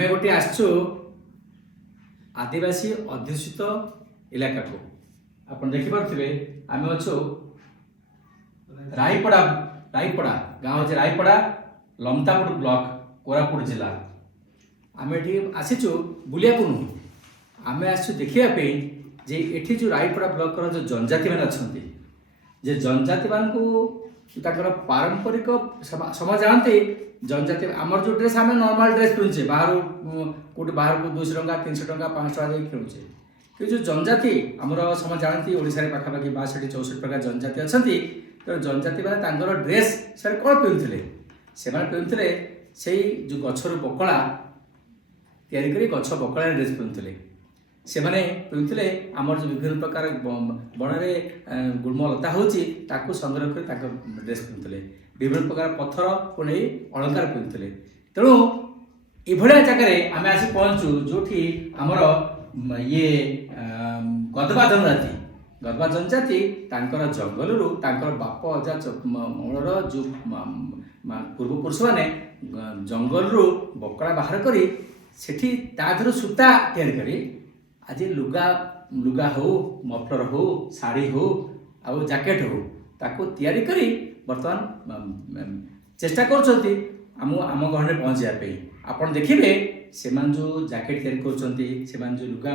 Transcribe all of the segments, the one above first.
आमे गोटे आसचु आदिवासी अध्युषित इलाका को आपण देखि पारथिबे आमे अछु रायपड़ा रायपड़ा गाँव है रायपड़ा लमतापुर ब्लॉक कोरापुट जिला आमे एठी आसीचु बुलिया को नुह आमे आसचु देखिया पे जे एठी जो रायपड़ा ब्लॉक रो जो जनजाति मान अछंती जे जनजाति मान को ताकर पारंपरिक समाज जानते जनजाति आमर जो ड्रेस आम नॉर्मल ड्रेस पिंधुचे बाहर कोटी बाहर को 200 टंका 300 टंका 500 टंका दे किणुचे कि जो जनजाति आमर समाज जानती ओडिसा रे पाखापाखि 62-64 प्रकार जनजाति अछंती तो जनजाति माने तांगर ड्रेस सर कोन पिंधुले से माने पिंधुले सेही जो गछर बकला तयारी करी गछ बकला ड्रेस पिंधुले से माने पिंधुले आमर जो विभिन्न प्रकार बन में गुल्मलता होची ताकू संग्रह कर ताक ड्रेस पिंधुले विभिन्न प्रकार पत्थर को नहीं अलंकार पिंधुले तेणु इभलिया जगह आम आसी पहुँचु जो आमर ये गदबा जनजाति तांकर जंगलरू तांकर बाप अजा मलर जो पूर्वपुरुष मैंने जंगलरू बकड़ा बाहर करी सेठी ताधर सूता तैयारी करी आज लुगा लुगा हो मफलर हो शाढ़ी हो आउ जैकेट हो ताको तैयारी करी बर्तमान चेष्टा करछंती आम घर में पहुँचापी आपन देखिए से जो जैकेट तैयारी करछंती से जो लुगा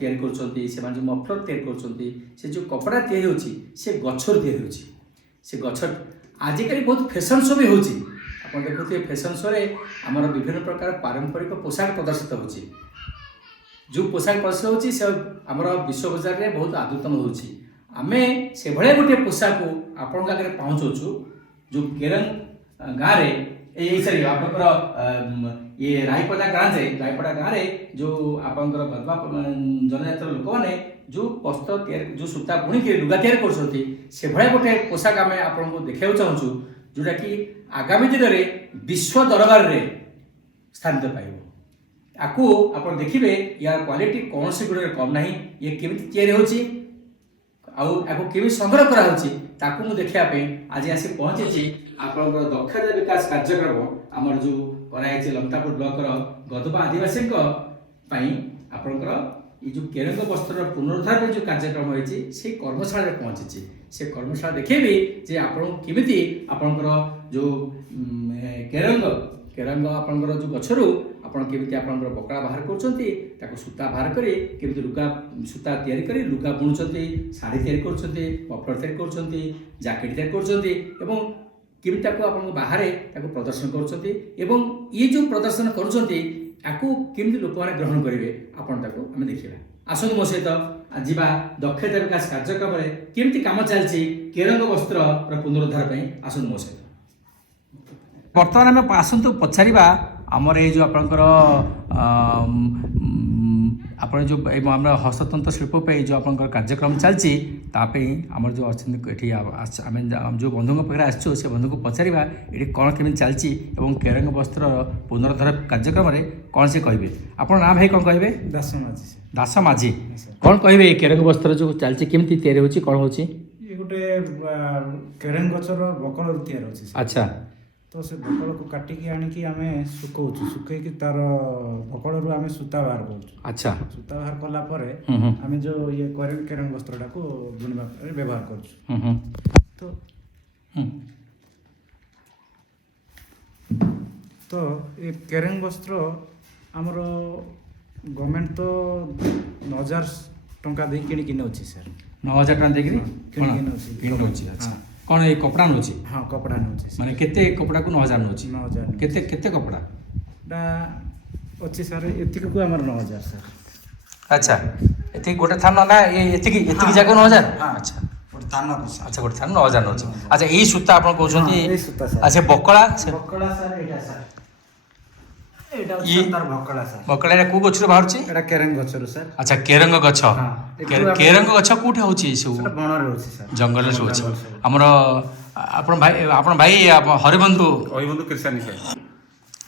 तैयारी करछंती से जो मफलर तैयारी करछंती से जो कपड़ा तैयारी होची से गछर तैयारी होची से गछर आजिकल बहुत फैशन शो भी होची आपन देखुथिबे फैशन शो रे हमर विभिन्न प्रकार पारंपरिक पोशाक प्रदर्शित होची जो पोशाक प्रदर्शित होची से हमर विश्व बाजार रे बहुत आदृतन होची आमे से भले गोटे पोशाक को आपण आगे पहुँचु जो केरंग गाँव रे सरी आप ये रायपड़ा गाँव रे जो आपंकर गदबा जनजातिर लोक मैंने जो वस्त्र जो सूता बुणिक लुगा तैयारी कर भाया गोटे पोशाक आम आपको देखा चाहूँ जोटा कि आगामी दिन में विश्व दरबार रे स्थानित पाइब आपको आप देखिए यार क्वालिटी कौन सी गुण कम ना ये केमी या केमी संग्रह कराऊँ देखापी आज आसी पहुँची आप दक्षता विकास कार्यक्रम आमर जो कराई लमतापुर ब्लॉक गदबा आदिवासी आपंकर ये जो केरंग वस्त्र पुनरुद्धार जो कार्यक्रम होती से कर्मशाला पहुँची से कर्मशाला देखेबी जे आपमती आपंकर जो केरंग आपंकर जो गछरू आपमती आप बकड़ा बाहर कर सूता बाहर करी केमती लुगा सूता तैयारी करी लुगा बुणुंट शाढ़ी तैयारी करछंती मफलर तैयारी करछंती जैकेट तैयारी करछंती एवं केमती आप बाहर प्रदर्शन करछंती एवं ये जो प्रदर्शन करछंती याकू केमती लोक मैंने ग्रहण करेंगे आपन आम देखा आसतु मो सहित जीवा दक्षता विकास कार्यक्रम केमती काम चलती केरंग वस्त्र पुनरुद्धार आसतु मो सहित बर्तमान आम आसतु पचारिबा आमर ये जो आपंकर आप जो आम हस्ततंत्र शिल्प पे जो आपंकर कार्यक्रम चलती आमर जो अच्छे आम जो बंधु पाखे आसचु से बंधु को पचारिबा ये कौन केमी चलती और केरंग वस्त्र पुनरुद्धार कार्यक्रम कौन से कहे आप ना भाई कौन कहे दास माझी कौन कहे केरंग वस्त्र जो चलती केमती तैयारी होची कौन होची ये गोटे केरंग गछर बकल तैयार होची अच्छा तो से बकल को काटिकी आनिकी आमे सुकौछु सुकैकी तार बकलरू आमे सूता बाहर करछु अच्छा सूता बाहर कला परे आमे जो ये केरंग वस्त्रटा को बुनबा रे व्यवहार करछु तो ये केरंग वस्त्र आमर गवर्नमेंट तो 9000 टंका दे किनी किने अछि सर 9000 टंका देकरी किनी होची अच्छा कौन ये कपड़ा नोची हाँ कपड़ा नोची माने केते कपड़ा को 9000 नोची 9000 केते केते कपड़ा डा अछि सर एतिक को हमर 9000 सर अच्छा एतिक गोटे थान ना ये एतिक जगह 9000 अच्छा गोटे थान को अच्छा गोटे थान 9000 नोची अच्छा ई सूता आपण कहउछंती ए सूता सर अच्छा बकला सर एटा सर एटा सुंदर बकला सर बकला रे को गछरो बाहरची एटा केरंग गछरो सर अच्छा केरंग गछ केरंग गछ कोठे होची सब बन रे होची सर जंगल रे होची हमर आपण भाई हरिबंधु कृष्णानी सर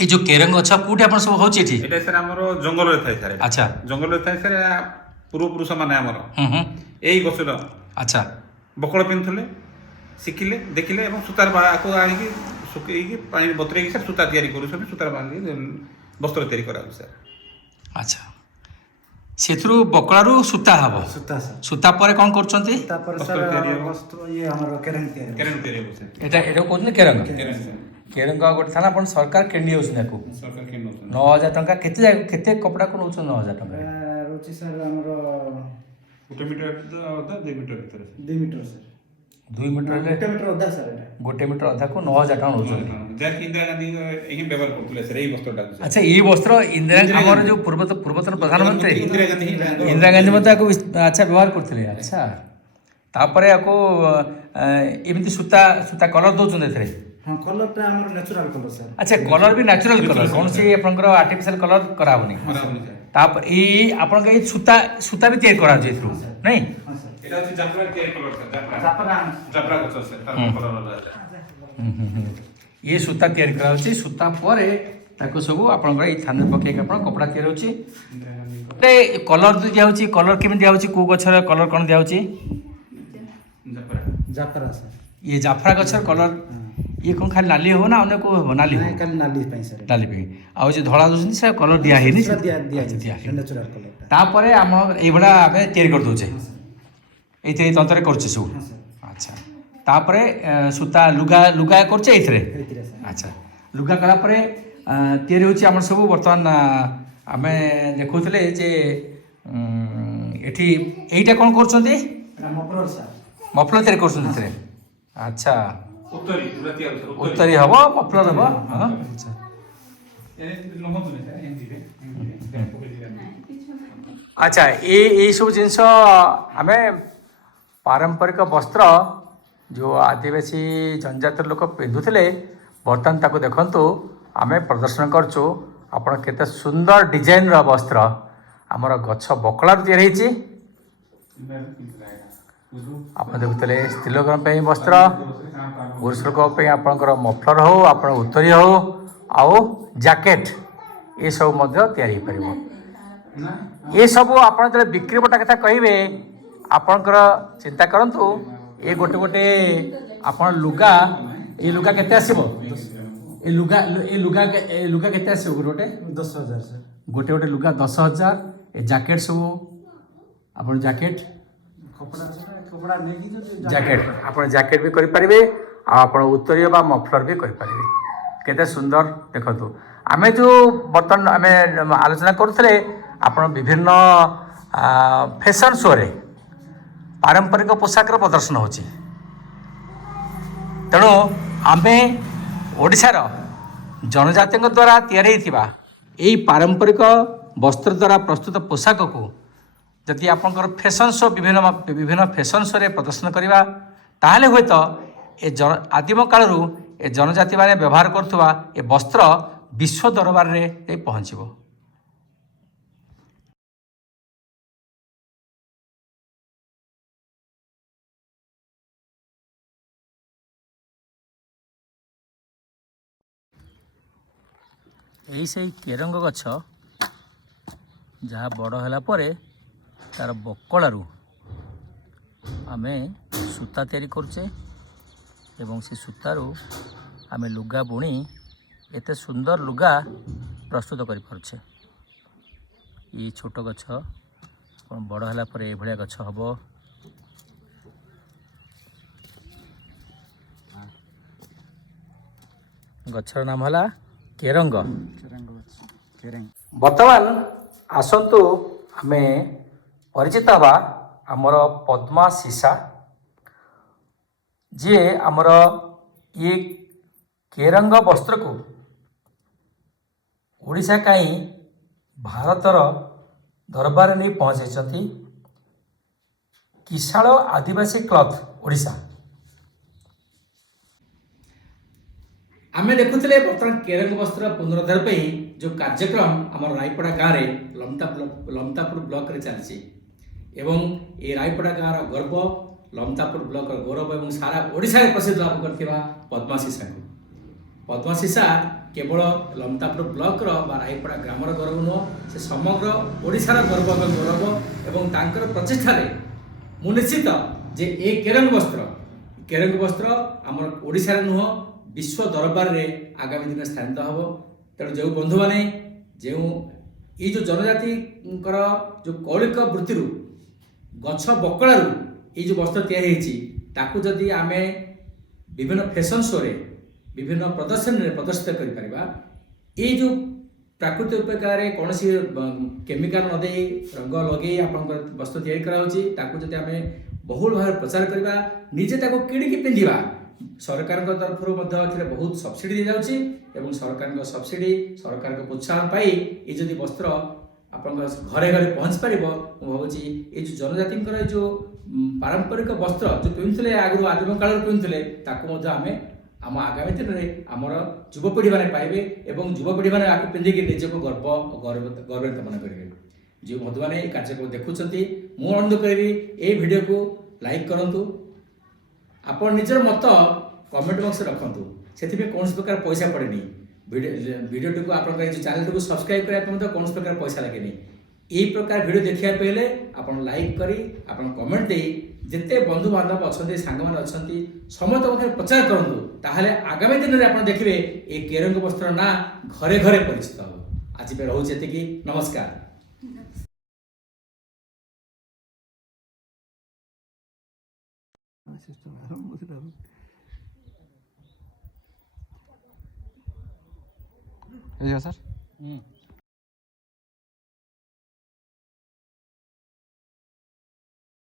ये जो केरंग गछ कोठे आपण सब होची एठी एटा सर हमर जंगल रे थाय सर अच्छा जंगल रे थाय सर पूर्व पुरुष माने हमर एई गछर अच्छा बकल पिंथले शिखिले देखिले एवं सूतार को आनिकी सुकैकी पानी बतरेकी सर सूता तैयारी करूछन सूतार बांधी ବସ୍ତ୍ର ତିଆରି କରାଯାଉଛି ସାର୍। ଆଚ୍ଛା, ସେଥିରୁ ବକଳାରୁ ସୂତା ହବ। ସୂତା ସାର୍। ସୂତା ପରେ କ'ଣ କରୁଛନ୍ତି? ତାପରେ ବସ୍ତ୍ର ସାର୍ ତିଆରି ହେବ। ବସ୍ତ୍ର ଇଏ ଆମର କେରେଙ୍ଗ ତିଆରି ହେବ। କେରେଙ୍ଗ ତିଆରି ହେବ ସାର୍। ଏଟାକୁ କହୁଛନ୍ତି କେରଙ୍ଗ। କେରେଙ୍ଗ ସାର୍। କେରଙ୍ଗ ଗୋଟେ ଥାନା ଆପଣ ସରକାର କିଣି ନେଉଛନ୍ତି ତାକୁ ସରକାର କିଣି ନେଉଛନ୍ତି। 9,000 ଟଙ୍କା। କେତେ କପଡ଼ାକୁ ନେଉଛନ୍ତି 9,000 ଟଙ୍କା? ରହୁଛି ସାର୍ ଆମର 1 ମିଟର ଅଧା 2 ମିଟର ଭିତରେ 2 ମିଟର ସାର୍। 2 ମିଟର ହେଲେ 1 ମିଟର ଅଧା ସାର୍ ଏଟା। 1 ମିଟର ଅଧାକୁ 9,000 ଟଙ୍କା ନେଉଛନ୍ତି। ଯାହାକି ଇନ୍ଦିରା ଗାନ୍ଧୀ ଏହି ବ୍ୟବହାର କରୁଥିଲେ ସାର୍, ଏଇ ବସ୍ତ୍ରଟାକୁ ସାର୍। ଆଚ୍ଛା, ଏଇ ବସ୍ତ୍ର ଇନ୍ଦିରା ଆମର ଗାନ୍ଧୀ। ଯେଉଁ ପୂର୍ବତନ ପ୍ରଧାନମନ୍ତ୍ରୀ ଇନ୍ଦିରା ଗାନ୍ଧୀ ହିଁ ଇନ୍ଦିରା ଗାନ୍ଧୀ ମଧ୍ୟ ଆକୁ ଆଚ୍ଛା ବ୍ୟବହାର କରୁଥିଲେ। ଆଚ୍ଛା, ତାପରେ ଆକୁ ଏମିତି ସୂତା କଲର ଦେଉଛନ୍ତି ଏଥିରେ। ହଁ, କଲରଟା ଆମର ନ୍ୟାଚୁରାଲ କଲର ସାର୍। ଆଚ୍ଛା, କଲର ବି ନ୍ୟାଚୁରାଲ କଲର, କୌଣସି ଆପଣଙ୍କର ଆର୍ଟିଫିସିଆଲ କଲର କରାହେବନି। କରାଯାଉନି ସାର୍। ତାପରେ ଏଇ ଆପଣଙ୍କ ଏଇ ସୂତା ବି ତିଆରି କରାଯାଉଛି ଏଥିରୁ, ନାଇଁ? ହଁ ସାର୍। ଏଇଟା ହଉଛି ଜାଫରା ତିଆରି କଲର ସାର୍। ଜାଫରା। ଜାଫରା ଗଛ ସାର୍, ତାର କଲର ଅଲଗା। ଇଏ ସୂତା ତିଆରି କରାଯାଉଛି। ସୂତା ପରେ ତାକୁ ସବୁ ଆପଣଙ୍କର ଏଇ ଥାନରେ ପକେଇକି ଆପଣ କପଡ଼ା ତିଆରି ହେଉଛି। କଲର ଦିଆହେଉଛି, କଲର କେମିତି ଦିଆହେଉଛି? କେଉଁ ଗଛର କଲର କ'ଣ ଦିଆହେଉଛି? ଜାଫରା। ଜାଫରା ସାର୍। ଇଏ ଜାଫରା ଗଛର କଲର। ଇଏ କ'ଣ ଖାଲି ନାଲି ହେବ ନା ଅନ୍ୟ କେଉଁ ହେବ? ନାଲି ହେବ। ନାଇଁ, ଖାଲି ନାଲି ପାଇଁ ସାର୍। ନାଲି ପାଇଁ। ଆଉ ଯେ ଧଳା ଦେଉଛନ୍ତି ସେ କଲର ଦିଆ ହେଇନି। ସେଟା ଦିଆ ଆଚ୍ଛା, ଦିଆ ହେଇନି। ନ୍ୟାଚୁରାଲ କଲରଟା। ତାପରେ ଆମ ଏଇଭଳିଆ ଆମେ ତିଆରି କରିଦେଉଛେ। ଏଇଥିରେ ଏଇ ତନ୍ତରେ କରୁଛେ ସବୁ। ହଁ ସାର୍। ଆଚ୍ଛା, ତାପରେ ସୂତା ଲୁଗା କରୁଛେ ଏଇଥିରେ। ଏଇଥିରେ ସାର୍। ଆଚ୍ଛା, ଲୁଗା କଲା ପରେ ତିଆରି ହେଉଛି ଆମର ସବୁ। ବର୍ତ୍ତମାନ ଆମେ ଦେଖୁଥିଲେ ଯେ ଏଠି ଏଇଟା କ'ଣ କରୁଛନ୍ତି? ଏଟା ମଫଲର ସାର୍। ମଫଲର ତିଆରି କରୁଛନ୍ତି ଏଥିରେ। ଆଚ୍ଛା, ଉତ୍ତରୀ ପୁରା ତିଆରି ସାର୍। ଉତ୍ତରୀ ହେବ, ମଫଲର ହେବ। ହଁ, ଆଚ୍ଛା। ଆଚ୍ଛା, ଏଇସବୁ ଜିନିଷ ଆମେ ପାରମ୍ପରିକ ବସ୍ତ୍ର ଯେଉଁ ଆଦିବାସୀ ଜନଜାତିର ଲୋକ ପିନ୍ଧୁଥିଲେ, ବର୍ତ୍ତମାନ ତାକୁ ଦେଖନ୍ତୁ ଆମେ ପ୍ରଦର୍ଶନ କରୁଛୁ। ଆପଣ କେତେ ସୁନ୍ଦର ଡିଜାଇନର ବସ୍ତ୍ର ଆମର ଗଛ ବକଳାରୁ ତିଆରି ହେଇଛି। ଆପଣ ଦେଖୁଥିଲେ ସ୍ତ୍ରୀ ଲୋକଙ୍କ ପାଇଁ ବସ୍ତ୍ର, ପୁରୁଷ ଲୋକଙ୍କ ପାଇଁ ଆପଣଙ୍କର ମଫଲର ହେଉ, ଆପଣ ଉତ୍ତରୀ ହେଉ, ଆଉ ଜ୍ୟାକେଟ୍ ଏସବୁ ମଧ୍ୟ ତିଆରି ହେଇପାରିବ। ଏସବୁ ଆପଣ ଯେତେବେଳେ ବିକ୍ରି ବଟା କଥା କହିବେ, ଆପଣଙ୍କର ଚିନ୍ତା କରନ୍ତୁ ଏ ଗୋଟେ ଆପଣ ଲୁଗା, ଏ ଲୁଗା କେତେ ଆସିବ? ଏ ଲୁଗା କେତେ ଆସିବ? ଗୋଟେ 10,000 ସାର୍। ଗୋଟେ ଲୁଗା 10,000। ଏ ଜ୍ୟାକେଟ୍ ସବୁ ଆପଣ ଜ୍ୟାକେଟ୍ ନେଇକି ଯଦି ଜ୍ୟାକେଟ୍ ଆପଣ ଜ୍ୟାକେଟ୍ ବି କରିପାରିବେ, ଆଉ ଆପଣ ଉତ୍ତରୀୟ ବା ମଫଲର ବି କରିପାରିବେ। କେତେ ସୁନ୍ଦର ଦେଖନ୍ତୁ। ଆମେ ଯେଉଁ ବର୍ତ୍ତମାନ ଆମେ ଆଲୋଚନା କରୁଥିଲେ, ଆପଣ ବିଭିନ୍ନ ଫ୍ୟାସନ୍ ଶୋରେ ପାରମ୍ପରିକ ପୋଷାକର ପ୍ରଦର୍ଶନ ହେଉଛି। ତେଣୁ ଆମେ ଓଡ଼ିଶାର ଜନଜାତିଙ୍କ ଦ୍ୱାରା ତିଆରି ହୋଇଥିବା ଏହି ପାରମ୍ପରିକ ବସ୍ତ୍ର ଦ୍ୱାରା ପ୍ରସ୍ତୁତ ପୋଷାକକୁ ଯଦି ଆପଣଙ୍କର ଫ୍ୟାସନ୍ ଶୋ ବିଭିନ୍ନ ଫ୍ୟାସନ୍ ଶୋରେ ପ୍ରଦର୍ଶନ କରିବା, ତାହେଲେ ହୁଏତ ଆଦିମ କାଳରୁ ଏ ଜନଜାତିମାନେ ବ୍ୟବହାର କରୁଥିବା ଏ ବସ୍ତ୍ର ବିଶ୍ୱ ଦରବାରରେ ଯାଇ ପହଞ୍ଚିବ। ସେଇ କେରଙ୍ଗ ଗଛ ଯାହା ବଡ଼ ହେଲା ପରେ ତା'ର ବକଳାରୁ ଆମେ ସୂତା ତିଆରି କରୁଛେ, ଏବଂ ସେ ସୂତାରୁ ଆମେ ଲୁଗା ବୁଣି ଏତେ ସୁନ୍ଦର ଲୁଗା ପ୍ରସ୍ତୁତ କରିପାରୁଛେ। ଏଇ ଛୋଟ ଗଛ ବଡ଼ ହେଲା ପରେ ଏଭଳିଆ ଗଛ ହେବ। ଗଛର ନାମ ହେଲା କେରଙ୍ଗ। ବର୍ତ୍ତମାନ ଆସନ୍ତୁ ଆମେ ପରିଚିତ ହେବା ଆମର ପଦ୍ମା ସୀସା, ଯିଏ ଆମର ଇଏ କେରଙ୍ଗ ବସ୍ତ୍ରକୁ ଓଡ଼ିଶା କାହିଁ ଭାରତର ଦରବାରରେ ନେଇ ପହଞ୍ଚାଇଛନ୍ତି। କିଶାଳ ଆଦିବାସୀ କ୍ଲଥ୍ ଓଡ଼ିଶା। ଆମେ ଦେଖୁଥିଲେ ବର୍ତ୍ତମାନ କେରଙ୍ଗ ବସ୍ତ୍ର ପୁନରୁଦ୍ଧାର ପାଇଁ ଯେଉଁ କାର୍ଯ୍ୟକ୍ରମ ଆମର ରାୟପଡ଼ା ଗାଁରେ ଲମତାପୁର ବ୍ଲକରେ ଚାଲିଛି, ଏବଂ ଏ ରାୟପଡ଼ା ଗାଁର ଗର୍ବ, ଲମତାପୁର ବ୍ଲକର ଗୌରବ ଏବଂ ସାରା ଓଡ଼ିଶାରେ ପ୍ରସିଦ୍ଧ ଲାଭ କରିଥିବା ପଦ୍ମା ସୀସାକୁ। ପଦ୍ମା ସୀସା କେବଳ ଲମତାପୁର ବ୍ଲକର ବା ରାୟପଡ଼ା ଗ୍ରାମର ଗୌରବ ନୁହଁ, ସେ ସମଗ୍ର ଓଡ଼ିଶାର ଗର୍ବ ଏବଂ ଗୌରବ। ଏବଂ ତାଙ୍କର ପ୍ରଚେଷ୍ଟାରେ ମୁଁ ନିଶ୍ଚିତ ଯେ ଏ କେରଙ୍ଗ ବସ୍ତ୍ର ଆମର ଓଡ଼ିଶାରେ ନୁହଁ, ବିଶ୍ୱ ଦରବାରରେ ଆଗାମୀ ଦିନରେ ସ୍ଥାନିତ ହେବ। ତେଣୁ ଯେଉଁ ବନ୍ଧୁମାନେ ଯେଉଁ ଏଇ ଯେଉଁ ଜନଜାତିଙ୍କର ଯେଉଁ କୌଳିକ ବୃତ୍ତିରୁ ଗଛ ବକଳାରୁ ଏଇ ଯେଉଁ ବସ୍ତ୍ର ତିଆରି ହେଇଛି ତାକୁ ଯଦି ଆମେ ବିଭିନ୍ନ ଫ୍ୟାସନ୍ ଶୋରେ ବିଭିନ୍ନ ପ୍ରଦର୍ଶନୀରେ ପ୍ରଦର୍ଶିତ କରିପାରିବା ଏଇ ଯେଉଁ ପ୍ରାକୃତିକ ଉପକାରରେ କୌଣସି କେମିକାଲ ନ ଦେଇ ରଙ୍ଗ ଲଗେଇ ଆପଣଙ୍କର ବସ୍ତ୍ର ତିଆରି କରାହେଉଛି ତାକୁ ଯଦି ଆମେ ବହୁଳ ଭାବରେ ପ୍ରଚାର କରିବା ନିଜେ ତାକୁ କିଣିକି ପିନ୍ଧିବା ସରକାରଙ୍କ ତରଫରୁ ମଧ୍ୟ ଏଥିରେ ବହୁତ ସବସିଡ଼ି ଦିଆଯାଉଛି ଏବଂ ସରକାରଙ୍କ ସବସିଡ଼ି ସରକାରଙ୍କ ପ୍ରୋତ୍ସାହନ ପାଇ ଏ ଯଦି ବସ୍ତ୍ର ଆପଣଙ୍କ ଘରେ ଘରେ ପହଞ୍ଚି ପାରିବ ମୁଁ ଭାବୁଛି ଏଇ ଯେଉଁ ଜନଜାତିଙ୍କର ଏ ଯେଉଁ ପାରମ୍ପରିକ ବସ୍ତ୍ର ଯେଉଁ ପିନ୍ଧୁଥିଲେ ଆଗରୁ ଆଦିମ କାଳରୁ ପିନ୍ଧୁଥିଲେ ତାକୁ ମଧ୍ୟ ଆମେ ଆମ ଆଗାମୀ ଦିନରେ ଆମର ଯୁବପିଢ଼ିମାନେ ପାଇବେ ଏବଂ ଯୁବପିଢ଼ିମାନେ ଆକୁ ପିନ୍ଧିକି ନିଜକୁ ଗର୍ବିତ ମନେ କରିବେ। ଯେଉଁ ବନ୍ଧୁମାନେ এই କାର୍ଯ୍ୟକ୍ରମ ଦେଖୁଛନ୍ତି ମୁଁ ଅନୁରୋଧ କରିବି এই ଭିଡ଼ିଓକୁ ଲାଇକ୍ କରନ୍ତୁ ଆପଣ ନିଜର ମତ କମେଣ୍ଟ ବକ୍ସରେ ରଖନ୍ତୁ ସେଥିପାଇଁ କୌଣସି ପ୍ରକାର ପଇସା ପଡ଼େନି ଭିଡ଼ିଓଟିକୁ ଆପଣଙ୍କର ଏଇ ଯେଉଁ ଚ୍ୟାନେଲଟିକୁ ସବସ୍କ୍ରାଇବ୍ କରିବା ପାଇଁ ମଧ୍ୟ କୌଣସି ପ୍ରକାର ପଇସା ଲାଗେନି এই ପ୍ରକାର ଭିଡ଼ିଓ ଦେଖିବା ପାଇଲେ ଆପଣ ଲାଇକ୍ କରି ଆପଣ କମେଣ୍ଟ ଦେଇ ଯେତେ ବନ୍ଧୁବାନ୍ଧବ ଅଛନ୍ତି ସାଙ୍ଗମାନେ ଅଛନ୍ତି ସମସ୍ତଙ୍କ ପାଖରେ ପ୍ରଚାର କରନ୍ତୁ ତାହେଲେ ଆଗାମୀ ଦିନରେ ଆପଣ ଦେଖିବେ এই କେରଙ୍ଗ ବସ୍ତ୍ର ନାଁ ଘରେ ଘରେ ପରିଚିତ ହେବ। ଆଜି ପାଇଁ ରହୁଛି ଏତିକି ନମସ୍କାର। ହେଇଯିବ ସାର୍।